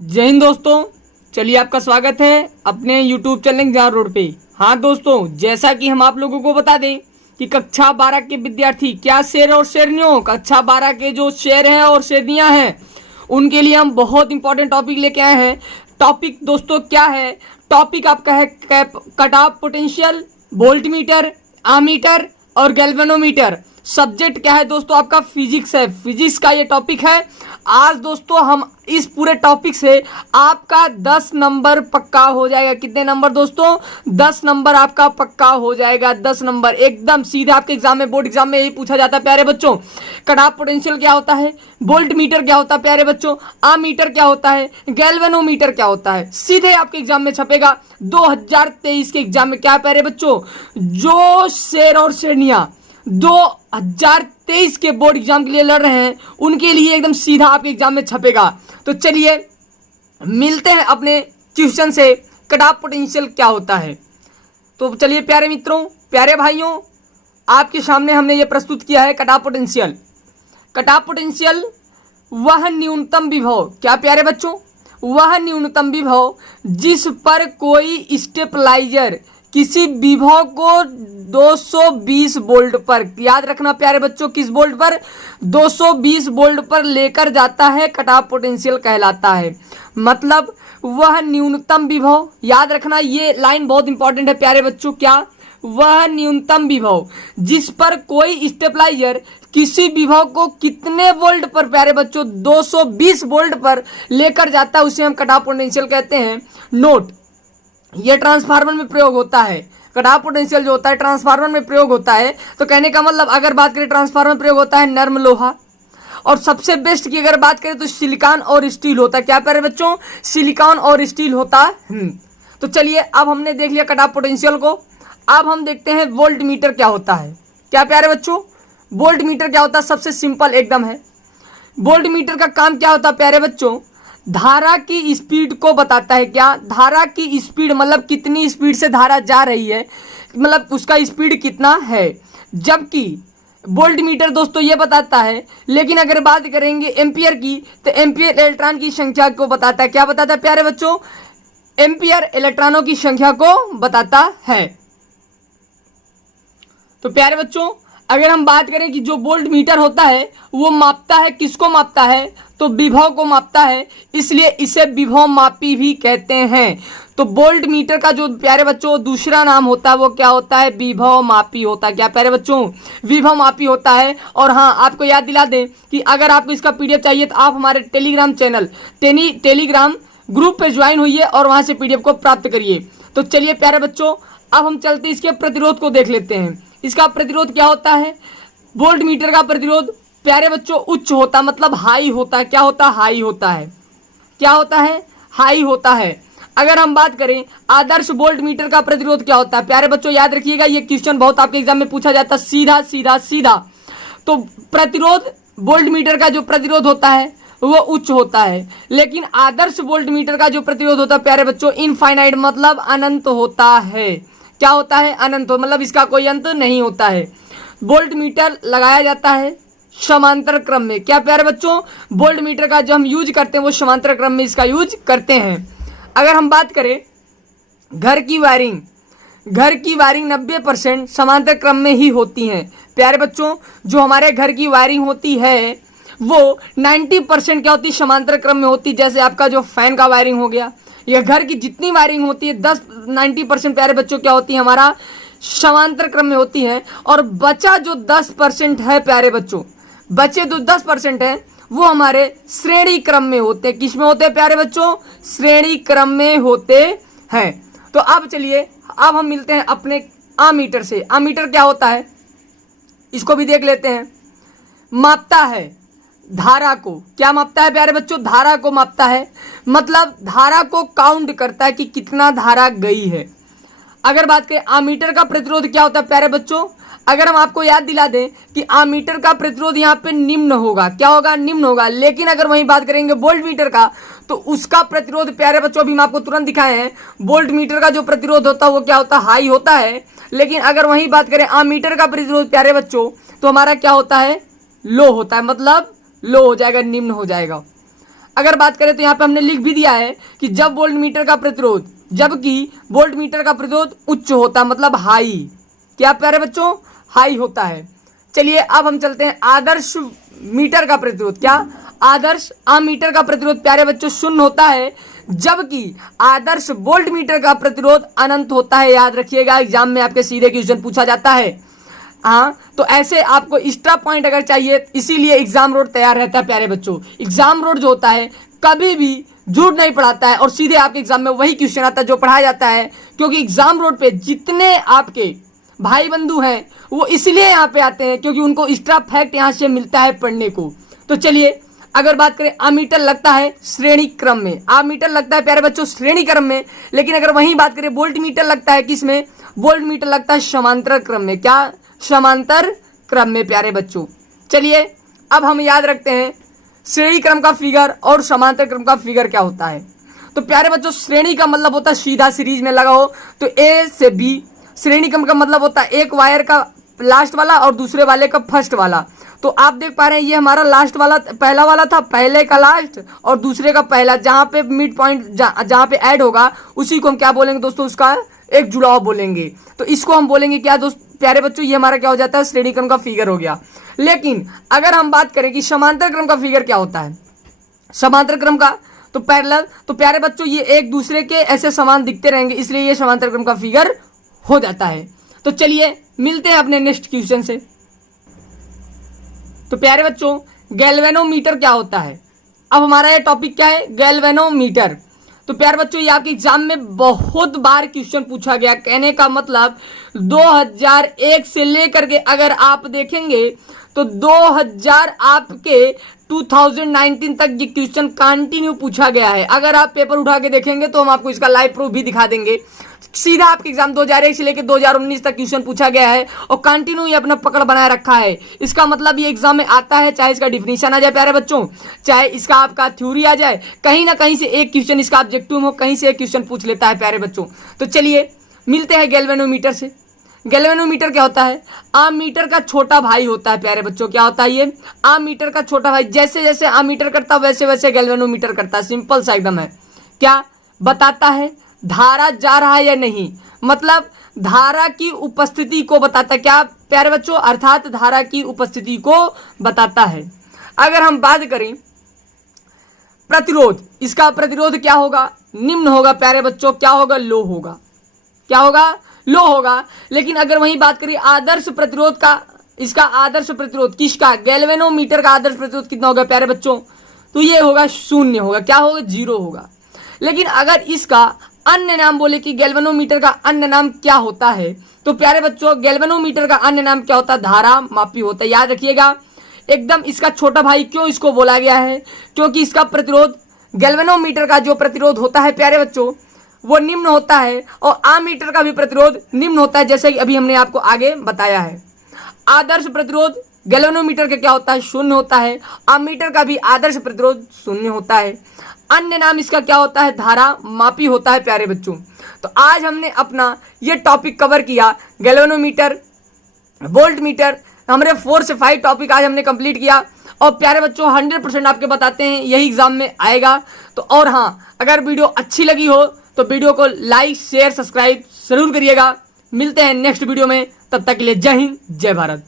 जय हिंद दोस्तों। चलिए आपका स्वागत है अपने YouTube चैनल एग्जाम रोड पे। हाँ दोस्तों, जैसा कि हम आप लोगों को बता दें कि कक्षा 12 के विद्यार्थी क्या शेर और शेरनियों, कक्षा 12 के जो शेर हैं और शेरनियां हैं उनके लिए हम बहुत इंपॉर्टेंट टॉपिक लेके आए हैं। टॉपिक दोस्तों क्या है? टॉपिक आपका है cut off potential, voltmeter, ammeter और गैल्वेनोमीटर। सब्जेक्ट क्या है दोस्तों? आपका फिजिक्स है। फिजिक्स का ये टॉपिक है। आज दोस्तों हम इस पूरे टॉपिक से आपका 10 नंबर पक्का हो जाएगा। कितने नंबर दोस्तों? 10 नंबर आपका पक्का हो जाएगा। 10 नंबर एकदम सीधे आपके एग्जाम में, बोर्ड एग्जाम में यही पूछा जाता है प्यारे बच्चों। कट ऑफ पोटेंशियल क्या होता है, वोल्ट मीटर क्या होता है प्यारे बच्चों, आमीटर क्या होता है, गैल्वेनोमीटर क्या होता है, सीधे आपके एग्जाम में छपेगा 2023 के एग्जाम में। क्या प्यारे बच्चों, जो शेर और शेरनियां 2023 के बोर्ड एग्जाम के लिए लड़ रहे हैं उनके लिए एकदम सीधा आपके एग्जाम में छपेगा। तो चलिए मिलते हैं अपने क्वेश्चन से, कट ऑफ पोटेंशियल क्या होता है। तो चलिए प्यारे मित्रों, प्यारे भाइयों, आपके सामने हमने ये प्रस्तुत किया है cut off potential. Cut off potential वह न्यूनतम विभव, क्या प्यारे बच्चों, वह न्यूनतम विभव जिस पर कोई स्टेबलाइजर किसी विभव को 220 वोल्ट पर, याद रखना प्यारे बच्चों, किस वोल्ट पर? 220 वोल्ट पर लेकर जाता है, कट ऑफ पोटेंशियल कहलाता है। मतलब वह न्यूनतम विभव, याद रखना ये लाइन बहुत इंपॉर्टेंट है प्यारे बच्चों। क्या? वह न्यूनतम विभव जिस पर कोई स्टेबलाइजर किसी विभव को कितने वोल्ट पर प्यारे बच्चों? 220 वोल्ट पर लेकर जाता है, उसे हम कट ऑफ पोटेंशियल कहते हैं। नोट, ये ट्रांसफार्मर में प्रयोग होता है। कट ऑफ पोटेंशियल जो होता है ट्रांसफार्मर में प्रयोग होता है। तो कहने का मतलब अगर बात करें ट्रांसफार्मर में प्रयोग होता है नर्म लोहा, और सबसे बेस्ट की अगर बात करें तो सिलिकॉन और स्टील होता है। क्या प्यारे बच्चों? सिलिकॉन और स्टील होता है। तो चलिए अब हमने देख लिया कट ऑफ पोटेंशियल को। अब हम देखते हैं वोल्ट मीटर क्या होता है। क्या प्यारे बच्चों, वोल्ट मीटर क्या होता है? सबसे सिंपल एकदम है। वोल्ट मीटर का काम क्या होता है प्यारे बच्चों? धारा की स्पीड को बताता है। क्या? धारा की स्पीड, मतलब कितनी स्पीड से धारा जा रही है, मतलब उसका स्पीड कितना है। जबकि वोल्ट मीटर दोस्तों ये बताता है, लेकिन अगर बात करेंगे एम्पियर की, तो एम्पियर इलेक्ट्रॉन की संख्या को बताता है। क्या बताता है प्यारे बच्चों? एम्पियर इलेक्ट्रॉनों की संख्या को बताता है। तो प्यारे बच्चों अगर हम बात करें कि जो वोल्ट मीटर होता है वो मापता है, किसको मापता है? तो विभव को मापता है, इसलिए इसे विभव मापी भी कहते हैं। तो वोल्ट मीटर का जो प्यारे बच्चों दूसरा नाम होता है वो क्या होता है? विभव मापी होता है। क्या प्यारे बच्चों? विभव मापी होता है। और हाँ, आपको याद दिला दें कि अगर आपको इसका पीडीएफ चाहिए तो आप हमारे टेलीग्राम चैनल टेलीग्राम ग्रुप पे ज्वाइन होइए और वहां से पीडीएफ को प्राप्त करिए। तो चलिए प्यारे बच्चों अब हम चलते इसके प्रतिरोध को देख लेते हैं। इसका प्रतिरोध क्या होता है? वोल्ट मीटर का प्रतिरोध प्यारे बच्चों उच्च होता है, मतलब हाई होता है। क्या होता है? हाई होता है। क्या होता है? हाई होता है। अगर हम बात करें आदर्श वोल्ट मीटर का प्रतिरोध क्या होता है प्यारे बच्चों, याद रखिएगा ये क्वेश्चन बहुत आपके एग्जाम में पूछा जाता है, सीधा सीधा सीधा। तो प्रतिरोध वोल्ट मीटर का जो प्रतिरोध होता है वो उच्च होता है, लेकिन आदर्श वोल्ट मीटर का जो प्रतिरोध होता है प्यारे बच्चों इनफाइनाइट, मतलब अनंत होता है। क्या होता है? अनंत, मतलब इसका कोई अंत नहीं होता है। वोल्ट मीटर लगाया जाता है समांतर क्रम में। क्या प्यारे बच्चों? वोल्ट मीटर का जो हम यूज करते हैं वो समांतर क्रम में इसका यूज करते हैं। अगर हम बात करें घर की वायरिंग, घर की वायरिंग 90% समांतर क्रम में ही होती है प्यारे बच्चों। जो हमारे घर की वायरिंग होती है वो 90% क्या होती है? समांतर क्रम में होती है। जैसे आपका जो फैन का वायरिंग हो गया, यह घर की जितनी वायरिंग होती है 90% प्यारे बच्चों क्या होती है? हमारा समांतर क्रम में होती है। और बचा जो 10% है प्यारे बच्चों, बचे जो 10% है वो हमारे श्रेणी क्रम में होते हैं। किस में होते हैं प्यारे बच्चों? श्रेणी क्रम में होते हैं। तो अब चलिए अब हम मिलते हैं अपने आमीटर से। आमीटर क्या होता है इसको भी देख लेते हैं। मापता है धारा को। क्या मापता है प्यारे बच्चों? धारा को मापता है, मतलब धारा को काउंट करता है कि कितना धारा गई है। अगर बात करें आमीटर का प्रतिरोध क्या होता है प्यारे बच्चों, अगर हम आपको याद दिला दें कि आमीटर का प्रतिरोध यहाँ पे निम्न होगा। क्या होगा? निम्न होगा। लेकिन अगर वहीं बात करेंगे वोल्ट मीटर का तो उसका प्रतिरोध प्यारे बच्चों अभी हम आपको तुरंत दिखाए हैं, वोल्ट मीटर का जो प्रतिरोध होता है वो क्या होता है? हाई होता है। लेकिन अगर वहीं बात करें आमीटर का प्रतिरोध प्यारे बच्चों तो हमारा क्या होता है? लो होता है, मतलब लो हो जाएगा, निम्न हो जाएगा। अगर बात करें तो यहाँ पे हमने लिख भी दिया है कि जब वोल्ट मीटर का प्रतिरोध, जबकि वोल्ट मीटर का प्रतिरोध उच्च होता, मतलब हाई, क्या प्यारे बच्चों, हाई होता है। चलिए अब हम चलते हैं आदर्श मीटर का प्रतिरोध। क्या आदर्श आममीटर का प्रतिरोध प्यारे बच्चों शून्य होता है, जबकि आदर्श वोल्ट मीटर का प्रतिरोध अनंत होता है। याद रखिएगा, एग्जाम में आपके सीधे क्वेश्चन पूछा जाता है। हाँ, तो ऐसे आपको एक्स्ट्रा पॉइंट अगर चाहिए, इसीलिए एग्जाम रोड तैयार रहता है प्यारे बच्चों। एग्जाम रोड जो होता है कभी भी झूठ नहीं पढ़ाता है और सीधे आपके एग्जाम में वही क्वेश्चन आता है जो पढ़ाया जाता है, क्योंकि एग्जाम रोड पे जितने आपके भाई बंधु हैं वो इसलिए यहाँ पे आते हैं क्योंकि उनको एक्स्ट्रा फैक्ट यहाँ से मिलता है पढ़ने को। तो चलिए अगर बात करें, अमीटर लगता है श्रेणी क्रम में, अमीटर लगता है प्यारे बच्चों श्रेणी क्रम में, लेकिन अगर वहीं बात करें वोल्ट मीटर लगता है किस में, वोल्ट मीटर लगता है समांतर क्रम में। क्या समांतर क्रम में प्यारे बच्चों। चलिए अब हम याद रखते हैं श्रेणी क्रम का फिगर और समांतर क्रम का फिगर क्या होता है। तो प्यारे बच्चों श्रेणी का मतलब होता है सीधा सीरीज में लगा हो, तो ए से बी। श्रेणी क्रम का मतलब होता है एक वायर का लास्ट वाला और दूसरे वाले का फर्स्ट वाला। तो आप देख पा रहे हैं ये हमारा लास्ट वाला पहला वाला था, पहले का लास्ट और दूसरे का पहला, जहां पे मिड पॉइंट जहां पे ऐड होगा उसी को हम क्या बोलेंगे दोस्तों, उसका एक जुड़ाव बोलेंगे। तो इसको हम बोलेंगे क्या दोस्त प्यारे बच्चों, ये हमारा क्या हो जाता है, श्रेणी क्रम का फिगर हो गया। लेकिन अगर हम बात करें कि समांतर क्रम का फिगर क्या होता है, समांतर क्रम का तो पैरेलल, तो प्यारे बच्चों ये एक दूसरे के ऐसे समान दिखते रहेंगे, इसलिए ये समांतर क्रम का फिगर हो जाता है। तो चलिए मिलते हैं अपने नेक्स्ट क्वेश्चन से। तो प्यारे बच्चों गैल्वेनोमीटर क्या होता है। अब हमारा ये टॉपिक क्या है, गैल्वेनोमीटर। तो प्यारे बच्चों ये आपके एग्जाम में बहुत बार क्वेश्चन पूछा गया, कहने का मतलब 2001 से लेकर के अगर आप देखेंगे तो 2000 आपके 2019 तक ये क्वेश्चन कंटिन्यू पूछा गया है। अगर आप पेपर उठा के देखेंगे तो हम आपको इसका लाइव प्रूफ भी दिखा देंगे। सीधा आपके एग्जाम 2001 से लेकर 2019 तक क्वेश्चन पूछा गया है और कंटिन्यू ये अपना पकड़ बनाए रखा है। इसका मतलब ये एग्जाम में आता है, चाहे इसका डिफिनीशन आ जाए प्यारे बच्चों, चाहे इसका आपका थ्योरी आ जाए, कहीं ना कहीं से एक क्वेश्चन इसका ऑब्जेक्टिव हो, कहीं से एक क्वेश्चन पूछ लेता है प्यारे बच्चों। तो चलिए मिलते हैं गैल्वेनोमीटर से। गैल्वेनोमीटर क्या होता है, आम मीटर का छोटा भाई होता है प्यारे बच्चों। क्या होता है ये, आम मीटर का छोटा भाई। जैसे जैसे आम मीटर करता है वैसे वैसे गैल्वेनोमीटर करता है, सिंपल सा एकदम है। क्या बताता है, धारा जा रहा है या नहीं, मतलब धारा की उपस्थिति को बताता है। क्या प्यारे बच्चों, अर्थात धारा की उपस्थिति को बताता है। अगर हम बात करें प्रतिरोध, इसका प्रतिरोध क्या होगा, निम्न होगा प्यारे बच्चों। क्या होगा, लो होगा। क्या होगा, लो होगा। लेकिन अगर वहीं बात करें आदर्श प्रतिरोध का, इसका आदर्श प्रतिरोध किसका, गैल्वेनोमीटर का आदर्श प्रतिरोध कितना होगा प्यारे बच्चों, तो ये होगा शून्य होगा। क्या होगा, जीरो होगा। लेकिन अगर इसका अन्य नाम बोले कि गैल्वेनोमीटर का अन्य नाम क्या होता है, तो प्यारे बच्चों गैल्वेनोमीटर का अन्य नाम क्या होता है, धारा मापी होता है। याद रखिएगा एकदम, इसका छोटा भाई क्यों इसको बोला गया है, क्योंकि इसका प्रतिरोध, गैल्वेनोमीटर का जो प्रतिरोध होता है प्यारे बच्चों वो निम्न होता है और आममीटर का भी प्रतिरोध निम्न होता है, जैसे कि अभी हमने आपको आगे बताया है। आदर्श प्रतिरोध गैल्वेनोमीटर का क्या होता है, शून्य होता है। आममीटर का भी आदर्श प्रतिरोध शून्य होता है। अन्य नाम इसका क्या होता है, धारा मापी होता है प्यारे बच्चों। तो आज हमने अपना ये टॉपिक कवर किया, गैल्वेनोमीटर, वोल्ट मीटर, हमारे 4 से 5 टॉपिक आज हमने कंप्लीट किया। और प्यारे बच्चों 100% आपके बताते हैं यही एग्जाम में आएगा। तो और हाँ, अगर वीडियो अच्छी लगी हो तो वीडियो को लाइक शेयर सब्सक्राइब जरूर करिएगा। मिलते हैं नेक्स्ट वीडियो में, तब तक के लिए जय हिंद जय भारत।